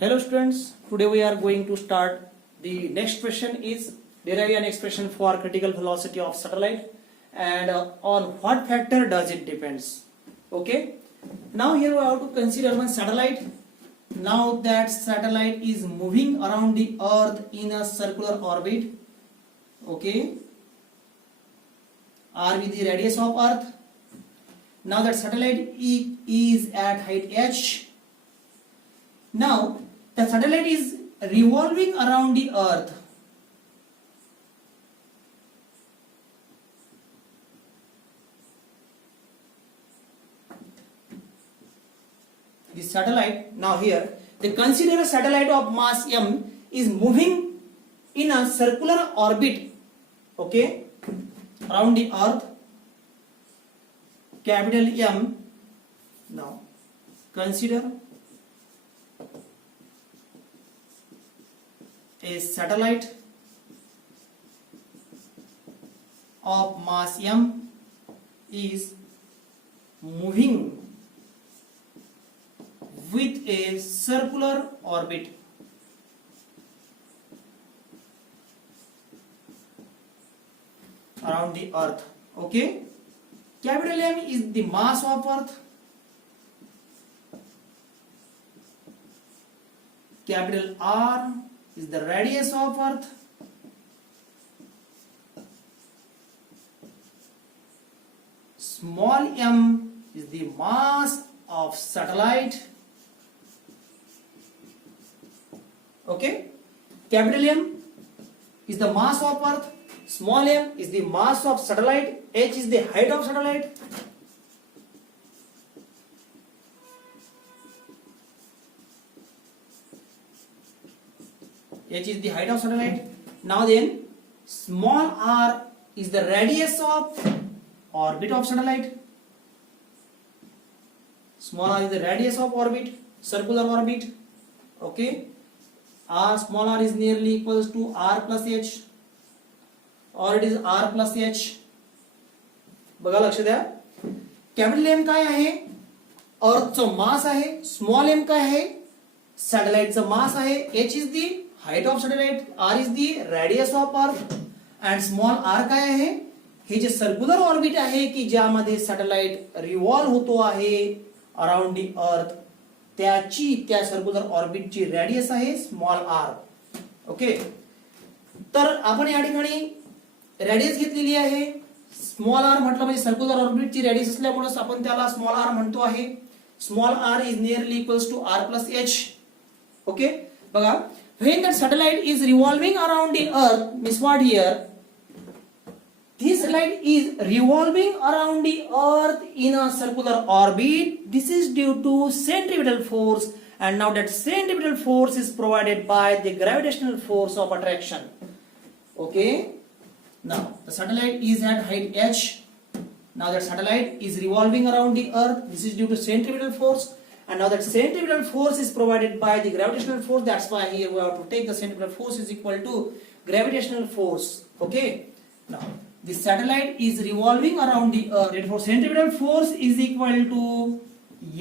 Hello students, today we are going to start. The next question is derive an expression for critical velocity of satellite and on what factor does it depends. Okay, now here we have to consider one satellite. Now that satellite is moving around the earth in a circular orbit, okay, r with the radius of earth. Now that satellite is at height h. Now the satellite is revolving around the earth. The satellite, now here, they consider a satellite of mass m is moving in a circular orbit, okay, around the earth, capital M. Now consider a satellite of mass m is moving with a circular orbit around the earth. Okay, capital M is the mass of earth, capital R is the radius of earth, small m is the mass of satellite. Okay, capital M is the mass of earth, small m is the mass of satellite, h is the height of satellite. H is the height of satellite. Now then, small r is the radius of orbit of satellite. Small r is the radius of orbit, circular orbit. Okay, small r is nearly equals to r plus h, or it is r plus h. बघा लक्ष द्या, capital M काय आहे, अर्थचं मास आहे, small M काय आहे, सॅटेलाइटचं मास आहे, h is the height of satellite, r is the radius of earth and small r काय आहे, हे जे सर्क्युलर ऑर्बिट आहे की ज्यामध्ये सॅटेलाइट रिव्हॉल्व होतो आहे अराउंड दी अर्थ, त्या सर्क्युलर ऑर्बिटची रेडियस आहे स्मॉल r. ओके, तर आपण या ठिकाणी रेडियस घेतलेली आहे. स्मॉल r म्हटलं म्हणजे सर्क्युलर ऑर्बिटची रेडियस असल्यामुळे आपण त्याला स्मॉल r म्हणतो आहे. Small r is nearly equals to r plus h. Okay, बघा, when that satellite is revolving around the earth, means what here, this satellite is revolving around the earth in a circular orbit. This is due to centripetal force, and now that centripetal force is provided by the gravitational force of attraction. Okay, now the satellite is at height h. Now that satellite is revolving around the earth. This is due to centripetal force. And now that centripetal force is provided by the gravitational force. That's why here we have to take the centripetal force is equal to gravitational force. Okay. Now the satellite is revolving around the earth. Therefore, centripetal force is equal to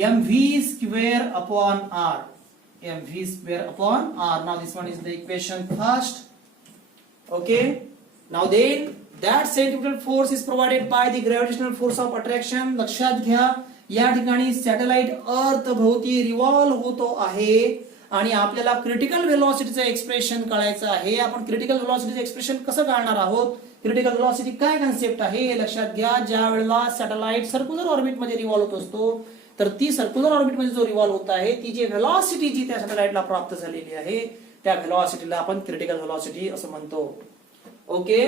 mv square upon r. Mv square upon r. Now this one is the equation first. Okay. Now then that centripetal force is provided by the gravitational force of attraction. लक्षात घ्या, या ठिकाणी satellite अर्थ भोवती revolve होतो आहे आणि आपल्याला क्रिटिकल व्हेलॉसिटीचं एक्सप्रेशन कळायचं आहे. आपण क्रिटिकल व्हेलॉसिटीचं एक्सप्रेशन कसं काढणार आहोत, क्रिटिकल व्हेलॉसिटी काय कन्सेप्ट आहे हे लक्षात घ्या. ज्या वेळेला सॅटेलाइट सर्क्युलर ऑर्बिट मध्ये रिव्हॉल्व होत असतो, तर ती सर्क्युलर ऑर्बिट मध्ये जो रिव्हॉल्व होत आहे, ती जी व्हेलॉसिटी जी त्या सॅटेलाइटला प्राप्त झालेली आहे, त्या व्हेलॉसिटीला आपण क्रिटिकल व्हेलॉसिटी असं म्हणतो. Okay,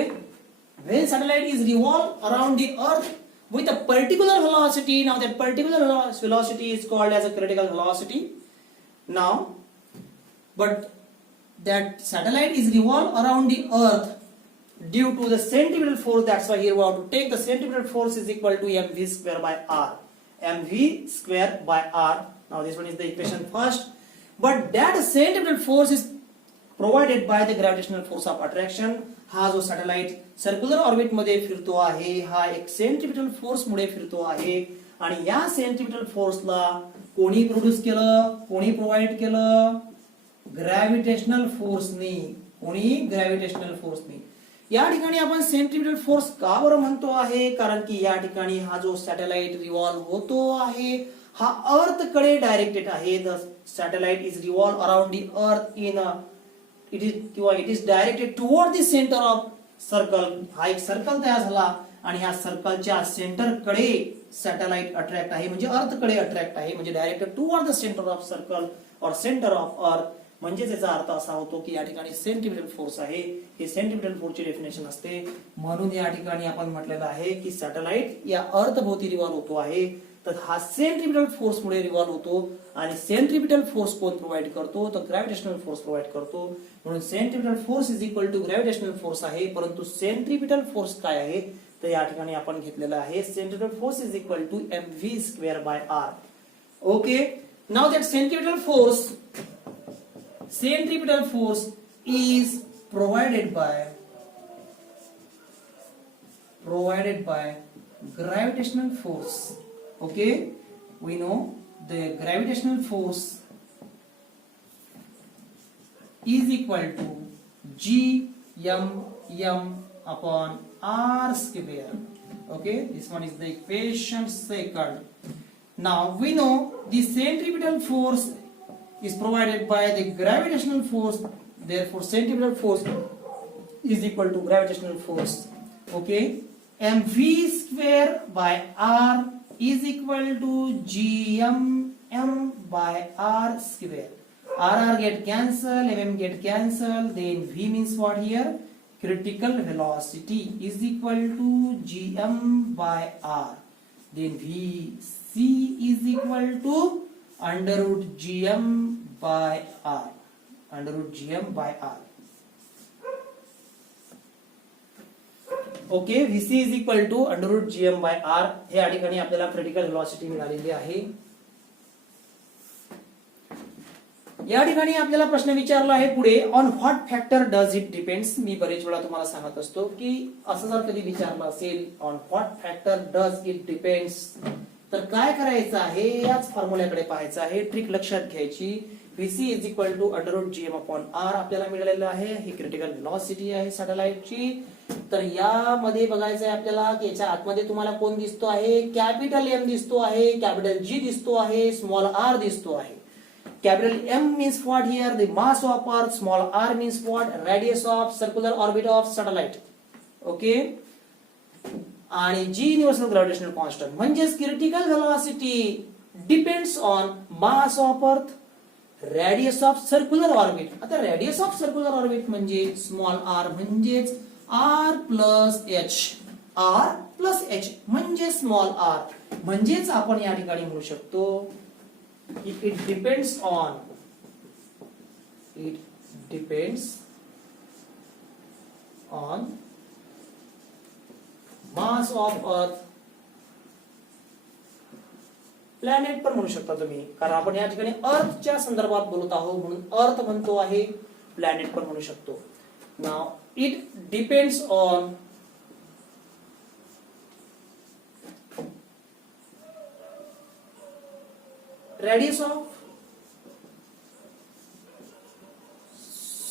when satellite is revolve around the earth with a particular velocity, now that particular velocity is called as a critical velocity. Now, but that satellite is revolve around the earth due to the centripetal force. That's why here we have to take the centripetal force is equal to mv square by r. mv square by r. Now this one is the equation first. But that centripetal force is provided by the gravitational force of attraction. हा जो satellite circular orbit मध्ये फिरतो आहे, हा एक centripetal force मुळे फिरतो आहे आणि या सेंट्रिपिटल फोर्सला कोणी प्रोड्यूस केलं, कोणी प्रोव्हाइड केलं, ग्रॅव्हिटेशनल फोर्सनी. कोणी? ग्रॅव्हिटेशनल फोर्सनी. या ठिकाणी आपण सेंट्रिपिटल फोर्स का बरं म्हणतो आहे? कारण की या ठिकाणी हा जो सॅटेलाइट रिव्हॉल्व होतो आहे हा अर्थ कडे डायरेक्टेड आहे. The satellite is revolve around the earth in it is directed toward the centre of circle. हा एक सर्कल तयार झाला आणि ह्या सर्कलच्या सेंटर कडे सॅटेलाइट अट्रॅक्ट आहे, म्हणजे अर्थ कडे अट्रॅक्ट आहे, म्हणजे directed toward the centre of circle और सेंटर ऑफ अर्थ. म्हणजे याचा अर्थ असा होतो की या ठिकाणी सेंट्रिपिटल फोर्स आहे. हे सेंट्रिपिटल फोर्सची डेफिनेशन असते. म्हणून या ठिकाणी आपण म्हटलेलं आहे की सॅटेलाइट या अर्थभोवती रिव्हॉल्व होतो आहे. तर हा सेंट्रिपिटल फोर्स मुळे रिव्हॉल्व होतो. आणि सेंट्रिपिटल फोर्स कोण प्रोव्हाइड करतो? तर ग्रॅव्हिटेशनल फोर्स प्रोव्हाइड करतो. म्हणून centripetal force is equal to gravitational force आहे. परंतु सेंट्रिपिटल फोर्स काय आहे? तर या ठिकाणी आपण घेतलेलं आहे centripetal force is equal to mv square by r. Okay, now that centripetal force is provided by gravitational force. Okay, we know the gravitational force is equal to Gm upon r square. Okay, this one is the equation second. Now we know the centripetal force is provided by the gravitational force, therefore centripetal force is equal to gravitational force. Okay, mv square by r is equal to gm by r square. R get cancel, mm get cancel, then v means what here? Critical velocity is equal to gm by r. Then vc is equal to under root gm by r. Under root gm by r. Okay, vc is equal to under root gm by r. हे या ठिकाणी आपल्याला critical velocity मिळालेली आहे. या ठिकाणी आपल्याला प्रश्न विचारला आहे पुढे, on what factor does it depends. मी बरेच वेळा तुम्हाला सांगत असतो की असं जर कधी विचारलं असेल on what factor does it depends, तर काय करायचं आहे? याच फॉर्म्युल्याकडे पाहायचं आहे. ट्रिक लक्षात घ्यायची. vc is equal to under root gm upon r आपल्याला मिळालेलं आहे. ही क्रिटिकल व्हेलॉसिटी आहे सॅटेलाइटची. तर यामध्ये बघायचं आहे आपल्याला की याच्या आतमध्ये तुम्हाला कोण दिसतो आहे? कॅपिटल M दिसतो आहे, कॅपिटल G दिसतो आहे, स्मॉल r दिसतो आहे. Capital M means what here? The mass of Earth. Small r means what? Radius of circular orbit of satellite. Okay. आणि G universal gravitational constant. म्हणजेच critical velocity depends on mass of Earth, radius of circular orbit. आता radius of circular orbit म्हणजे small r म्हणजेच r plus h. r plus h म्हणजे small r. म्हणजेच आपण या ठिकाणी म्हणू शकतो it depends on mass of earth. Planet पण म्हणू शकता तुम्ही, कारण आपण या ठिकाणी अर्थच्या संदर्भात बोलत आहोत म्हणून अर्थ म्हणतो आहे. प्लॅनेट पण म्हणू शकतो. Now it depends on radius of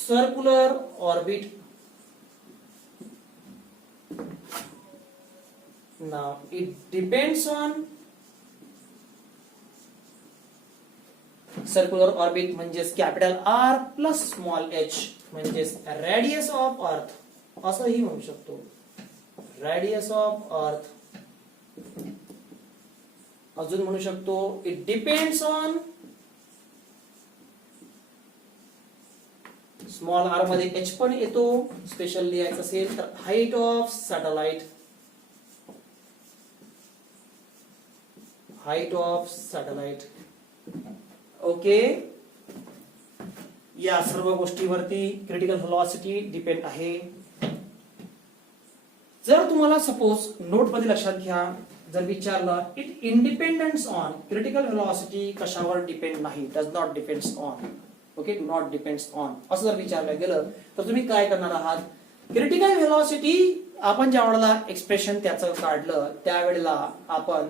circular orbit. Now it depends on circular orbit म्हणजेच capital R plus small h म्हणजेच radius of earth असंही म्हणू शकतो. radius of earth. अजून म्हणू शकतो it depends on small r मध्ये h पण येतो. स्पेशल लिहायचं असेल तर height of satellite. Height of satellite. Okay, या सर्व गोष्टीवरती क्रिटिकल व्हेलॉसिटी डिपेंड आहे. जर तुम्हाला सपोज नोट मध्ये लक्षात घ्या, जर विचारलं it independence on, critical velocity कशावर डिपेंड नाही, does not depends on. Okay, do not depends on असं जर विचारलं गेलं तर तुम्ही काय करणार आहात? क्रिटिकल व्हेलॉसिटी आपण ज्या वेळेला एक्सप्रेशन त्याचं काढलं त्यावेळेला आपण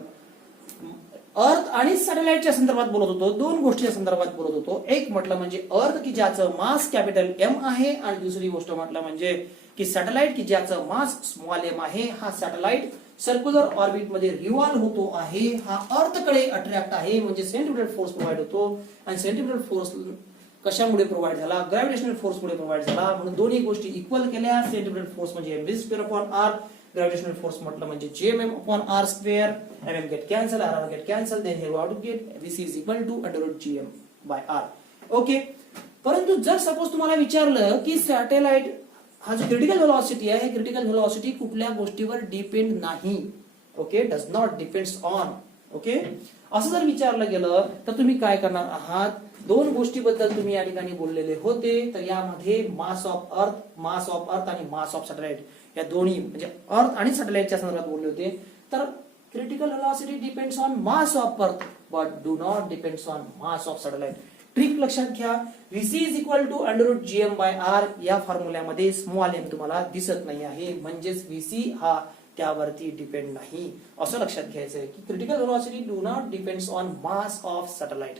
अर्थ आणि सॅटेलाइटच्या संदर्भात बोलत होतो, दोन गोष्टीच्या संदर्भात बोलत होतो. एक म्हटलं म्हणजे अर्थ की ज्याचं मास कॅपिटल एम आहे, आणि दुसरी गोष्ट म्हटलं म्हणजे की सॅटेलाइट की ज्याचं मास स्मॉल एम आहे. हा सॅटेलाइट सर्क्युलर ऑर्बिट मध्ये रिव्हॉल्व होतो आहे, हा अर्थकडे अट्रॅक्ट आहे, म्हणजे सेंट्रिपिटल फोर्स प्रोव्हाइड होतो. आणि सेंट्रिपिटल फोर्स कशामुळे प्रोव्हाइड झाला? ग्रॅव्हिटेशनल फोर्समुळे प्रोव्हाइड झाला. म्हणून दोन्ही गोष्टी इक्वल केल्या. सेंट्रिपिटल फोर्स म्हणजे mv²/r, gravitational force म्हटलं म्हणजे gmm/r². mm get cancel, r get cancel, then here we have to get vc is equal to √gm/r. Okay. परंतु जर सपोज तुम्हाला विचारलं की सॅटेलाइट हा जो क्रिटिकल व्हेलॉसिटी आहे, क्रिटिकल व्हेलॉसिटी कुठल्या गोष्टीवर डिपेंड नाही. Okay, does not depends on. Okay, असं जर विचारलं गेलं तर तुम्ही काय करणार आहात? दोन गोष्टीबद्दल तुम्ही या ठिकाणी बोललेले होते. तर यामध्ये मास ऑफ अर्थ आणि मास ऑफ सॅटेलाइट या दोन्ही म्हणजे अर्थ आणि सॅटेलाइटच्या संदर्भात बोलले होते. तर critical velocity depends on mass of earth but do not depends on mass of satellite. Trick लक्षात घ्या. Vc is equal to √gm/r या फॉर्म्युल्यामध्ये स्मॉल एम तुम्हाला दिसत नाही आहे, म्हणजेच Vc हा त्यावरती डिपेंड नाही, असं लक्षात घ्यायचं आहे की critical velocity do not depends on mass of satellite.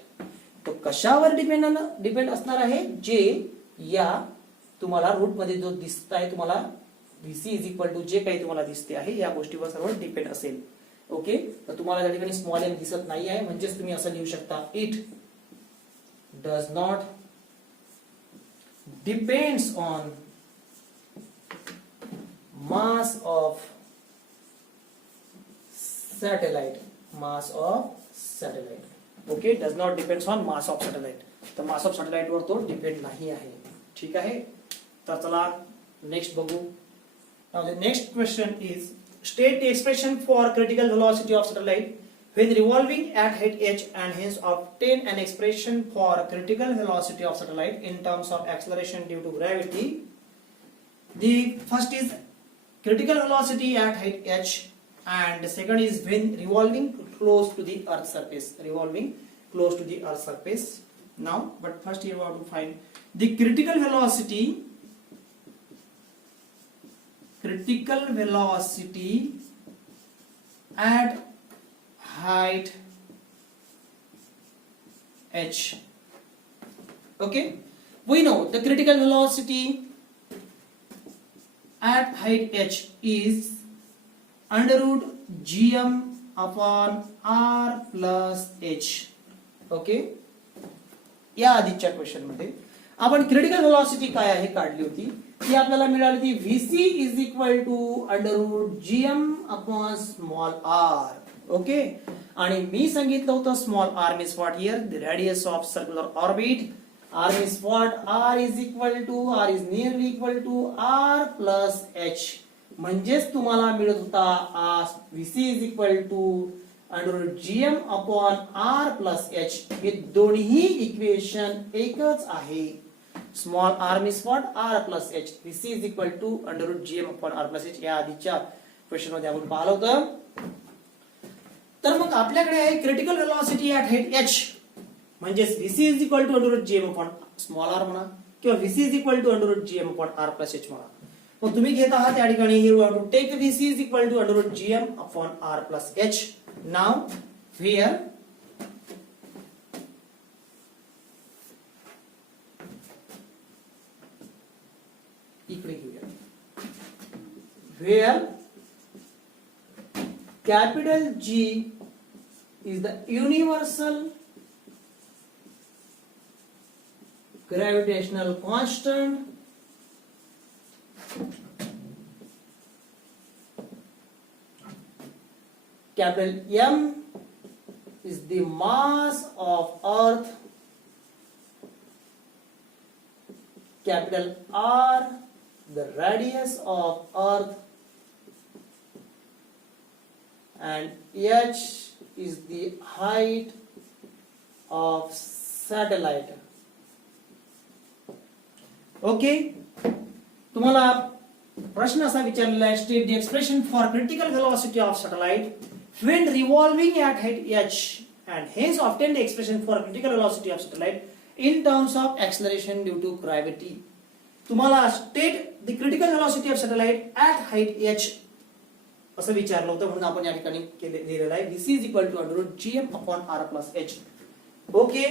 तो कशावर डिपेंड असणार आहे? जे या तुम्हाला रूट मध्ये जो दिसत आहे तुम्हाला Vc इज इक्वल टू जे काही तुम्हाला दिसते आहे या गोष्टीवर सर्व डिपेंड असेल. ओके, तर तुम्हाला त्या ठिकाणी स्मॉल एम दिसत नाही आहे, म्हणजेच तुम्ही असं लिहू शकता, it does not depends on mass of satellite. Okay, does not depends on mass of satellite. तर मास ऑफ सॅटेलाइट वर तो डिपेंड नाही आहे. ठीक आहे. तर चला नेक्स्ट बघू. Now the next question is, state the expression for critical velocity of satellite when revolving at height h, and hence obtain an expression for critical velocity of satellite in terms of acceleration due to gravity. The first is critical velocity at height h, and the second is when revolving close to the earth surface. Now, but first here we have to find the critical velocity at height h. Okay, we know the critical velocity at height h is √gm/r plus h. Okay, या आधीच्या question मध्ये आपण critical velocity काय आहे काढली होती. ती आपल्याला मिळाली ती Vc is equal to √gm/r. Okay, आणि मी सांगितलं होतं small r means what here? The radius of circular orbit. r means what? r is nearly equal to r plus h. म्हणजेच तुम्हाला मिळत होता Vc is equal to √gm/r plus h. हे दोन्ही इक्वेशन एकच आहे. Small r means what? r plus h. Vc is equal to √gm/r plus h. या आधीच्या क्वेश्चन मध्ये आपण पाहिलं होतं. तर मग आपल्याकडे आहे critical velocity at height h, म्हणजेच Vc is equal to √gm/r म्हणा किंवा Vc is equal to √gm/r plus h म्हणा. मग तुम्ही घेत आहात या ठिकाणी here we have to take Vc is equal to √gm/r plus h. Now here इकडे घेऊया, where capital G is the universal gravitational constant, capital M is the mass of earth, capital R the radius of earth, and h is the height of satellite. Okay, तुम्हाला प्रश्न असा विचारलेला आहे, state the expression for critical velocity of satellite when revolving at height h, and hence obtain the expression for critical velocity of satellite in terms of acceleration due to gravity. तुम्हाला state the critical velocity of satellite at height h. असं विचारलं होतं, म्हणून आपण या ठिकाणी लिहिलेलं आहे VC is equal to under root GM upon R plus H. Okay,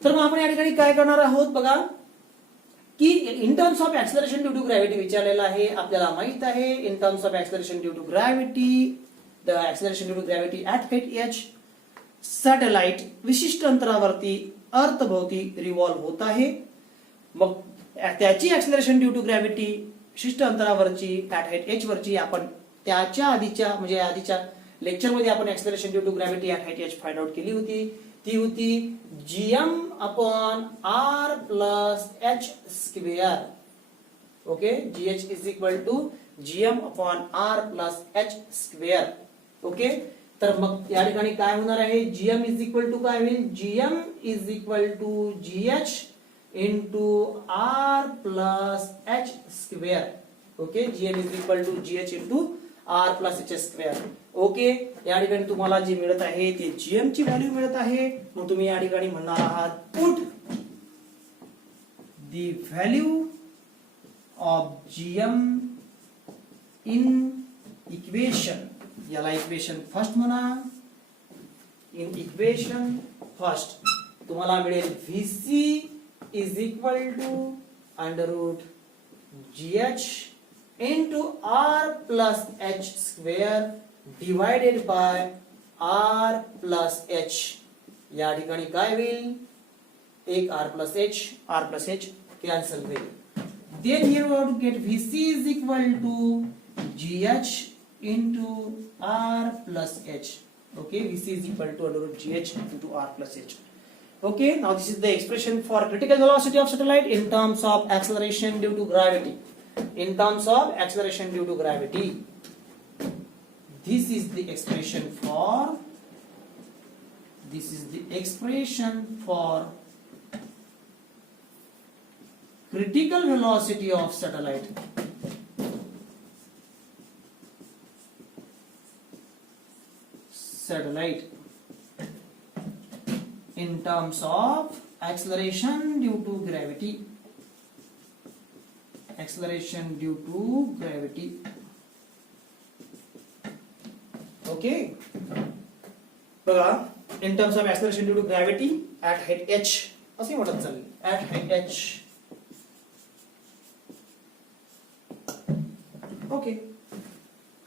तर मग आपण या ठिकाणी काय करणार आहोत बघा, की in terms of acceleration due to gravity विचारलेला आहे. आपल्याला माहित आहे in terms of acceleration due to gravity, the acceleration due to gravity at height h, satellite विशिष्ट अंतरावरती अर्थभोवती रिव्हॉल्व होत आहे. मग त्याची ऍक्सलरेशन ड्यू टू ग्रॅव्हिटी विशिष्ट अंतरावरची ऍट हाईट h वरची आपण त्याच्या आधीच्या म्हणजे आधीच्या लेक्चरमध्ये आपण acceleration due to gravity at height h find out केली होती. ती होती GM upon R plus H square. Okay, GH is equal to GM upon R plus H square. Okay, तर मग या ठिकाणी काय होणार आहे, GM इज इक्वल टू काय होईल, GM is equal to GH into R plus H square. Okay, GM is equal to GH into R plus H square. Okay, या ठिकाणी तुम्हाला जे मिळत आहे ते GM ची व्हॅल्यू मिळत आहे. मग तुम्ही या ठिकाणी म्हणणार आहात put the value of GM in equation, याला इक्वेशन फर्स्ट म्हणा. इन इक्वेशन फर्स्ट तुम्हाला मिळेल VC is equal to under root GH into R plus H square divided by R plus H. या ठिकाणी काय होईल, एक R plus H कॅन्सल होईल. Then here we have to get VC is equal to GH into R plus H. Okay, VC is equal to under root GH into R plus H. Okay, now this is the expression for critical velocity of satellite in terms of acceleration due to gravity. In terms of acceleration due to gravity, this is the expression for critical velocity of satellite. In terms of acceleration due to gravity. Acceleration due to gravity. Okay, बघा, in terms of acceleration due to gravity at height h असे म्हणत चालले, at height h. Okay,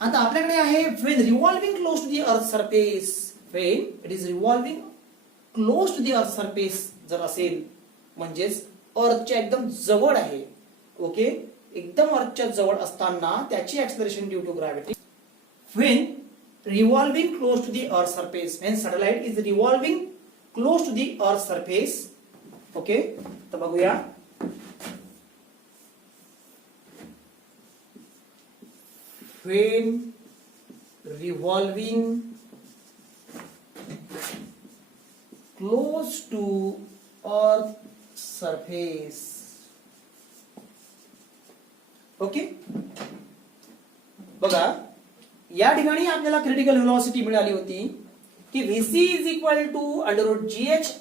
आता आपल्याकडे आहे when revolving close to the earth surface, when it is revolving close to the earth surface जर असेल म्हणजेच अर्थच्या एकदम जवळ आहे. ओके, एकदम अर्थच्या जवळ असताना त्याची acceleration due to gravity. When revolving close to the earth surface, when satellite is revolving close to the earth surface. Okay, तर बघूया, when revolving close to earth surface. Okay, बघा, या ठिकाणी आपल्याला क्रिटिकल व्हेलॉसिटी मिळाली होती की VC is equal to under root GH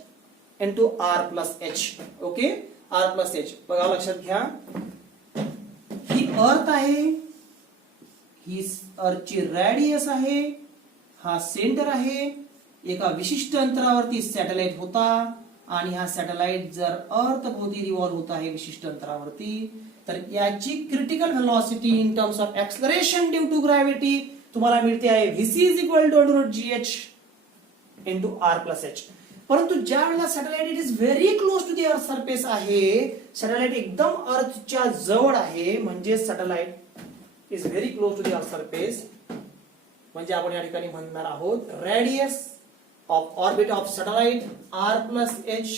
into R plus H. Okay, R plus H. बघा, लक्षात घ्या, ही अर्थ आहे, ही अर्थची रॅडियस आहे, हा सेंटर आहे, एका विशिष्ट अंतरावरती सॅटेलाइट होता आणि हा सॅटेलाइट जर अर्थ भोवती रिव्हॉल्व होत आहे विशिष्ट अंतरावरती, तर याची critical velocity in terms of acceleration due to gravity तुम्हाला मिळते आहे VC is equal to under root GH into R plus H. परंतु ज्या वेळेला satellite it is very close to the earth surface आहे, सॅटेलाइट एकदम अर्थच्या जवळ आहे, म्हणजे satellite is very close to the earth surface, म्हणजे आपण या ठिकाणी म्हणणार आहोत radius of orbit of satellite R plus H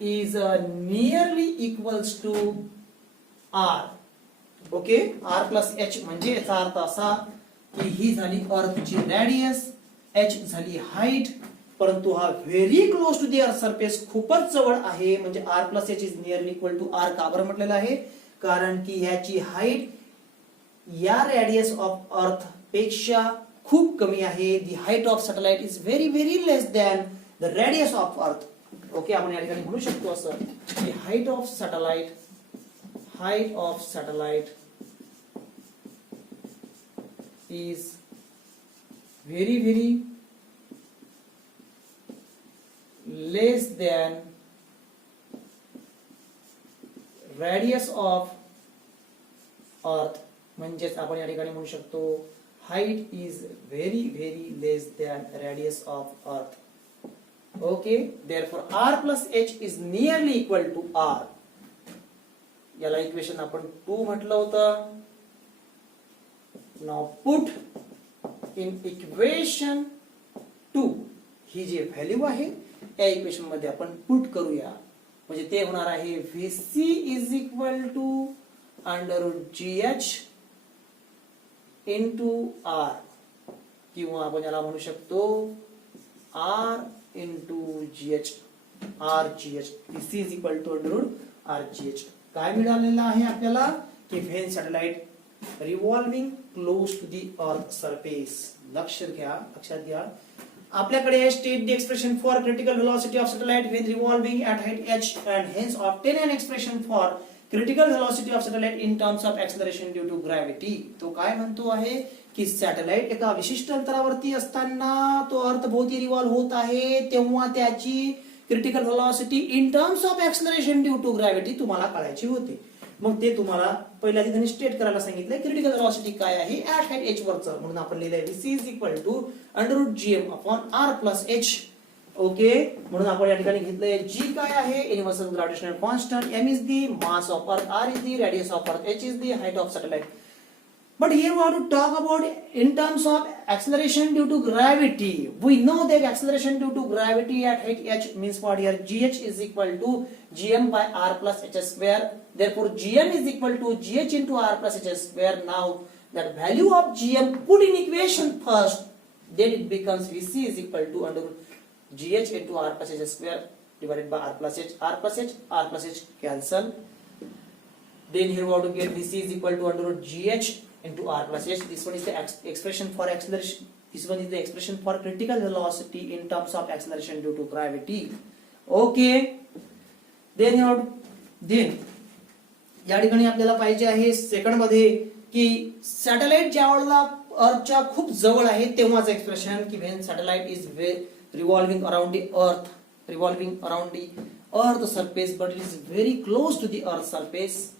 is nearly equals to R. Okay, R plus H म्हणजे याचा अर्थ असा की ही झाली अर्थची रॅडियस, H झाली हाईट, परंतु हा very close to the earth surface खूपच जवळ आहे, म्हणजे R plus H is nearly equal to R. का बरं म्हटलेलं आहे, कारण की ह्याची हाईट या रॅडियस ऑफ अर्थ पेक्षा खूप कमी आहे. The height of satellite is very very less than the radius of earth. Okay, आपण या ठिकाणी म्हणू शकतो असं की height of satellite is very less than radius of earth, म्हणजेच आपण या ठिकाणी म्हणू शकतो height is very less than radius of earth. Okay, therefore r plus h is nearly equal to r. याला इक्वेशन आपण 2 म्हटलं होतं. Now put in equation 2 ही जी व्हॅल्यू आहे या इक्वेशन मध्ये आपण पुट करूया. म्हणजे ते होणार आहे Vc is equal to under root gh into r, किंवा आपण याला म्हणू शकतो r into gh, rgh. Vc is equal to under root rgh. काय मिळालेलं आहे आपल्याला की when satellite revolving close to the earth surface. लक्षात घ्या आपल्याकडे state the expression for critical velocity of satellite when revolving at height h and hence obtain an expression for critical velocity of satellite in terms of acceleration due to gravity. तो काय म्हणतो आहे की satellite एका विशिष्ट अंतरावरती असताना तो अर्थभोवती रिव्हॉल्व होत आहे तेव्हा त्याची critical velocity in terms of acceleration due to gravity तुम्हाला कळायची होती. मग ते तुम्हाला पहिल्या ठिकाणी स्टेट करायला सांगितलंय क्रिटिकल व्हेलॉसिटी काय आहे ऍट हाइट h वरचं, म्हणून आपण लिहिलंय Vc is equal to under root gm upon r plus h. Okay, म्हणून आपण या ठिकाणी घेतलंय g काय आहे universal gravitational constant, m is the mass of earth, r is the radius of earth, h is the height of satellite. But here we want to talk about in terms of acceleration due to gravity. We know that acceleration due to gravity at height h means what here? Gh is equal to gm by r plus h square. Therefore, gm is equal to gh into r plus h square. Now, that value of gm put in equation first, then it becomes Vc is equal to under gh into r plus h square divided by r plus h. R plus h cancel. Then here we want to get Vc is equal to under root gh into r plus h. This one is the expression for acceleration. This one is the expression for critical velocity in terms of acceleration due to gravity. Okay. Then या ठिकाणी आपल्याला पाहिजे आहे second मध्ये की satellite ज्या वेळेला अर्थच्या खूप जवळ आहे तेव्हाच एक्सप्रेशन की when satellite is revolving around the earth surface but it is very close to the earth surface,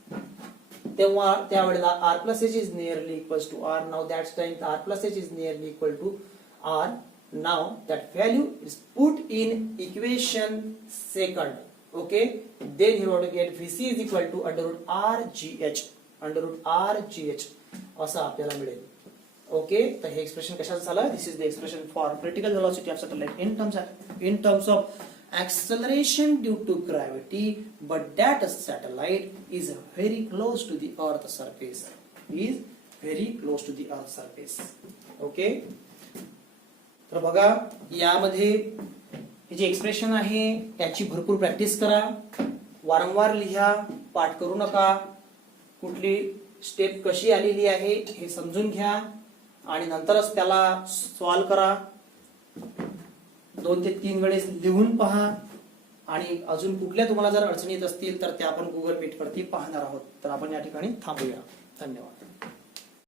तेव्हा त्यावेळेला r plus h is nearly equals to r. Now that's time r plus h is nearly equal to r. Now that value is put in equation second. Okay, then you want to get Vc is equal to under root rgh असं आपल्याला मिळेल. Okay, तर हे expression कशाचं झालं? This is the expression for critical velocity of satellite in terms of acceleration due to gravity, but that satellite is very close to the earth surface. Okay, तर बघा यामध्ये हे जे एक्सप्रेशन आहे त्याची भरपूर प्रॅक्टिस करा, वारंवार लिहा, पाठ करू नका. कुठली स्टेप कशी आलेली आहे हे समजून घ्या आणि नंतरच त्याला सॉल्व करा. 2 ते 3 वेळेस लिहून पहा आणि अजून कुठल्या तुम्हाला जर अडचणी येत असतील तर त्या आपण गुगल मीट वरती पाहणार आहोत. तर आपण या ठिकाणी थांबूया. धन्यवाद.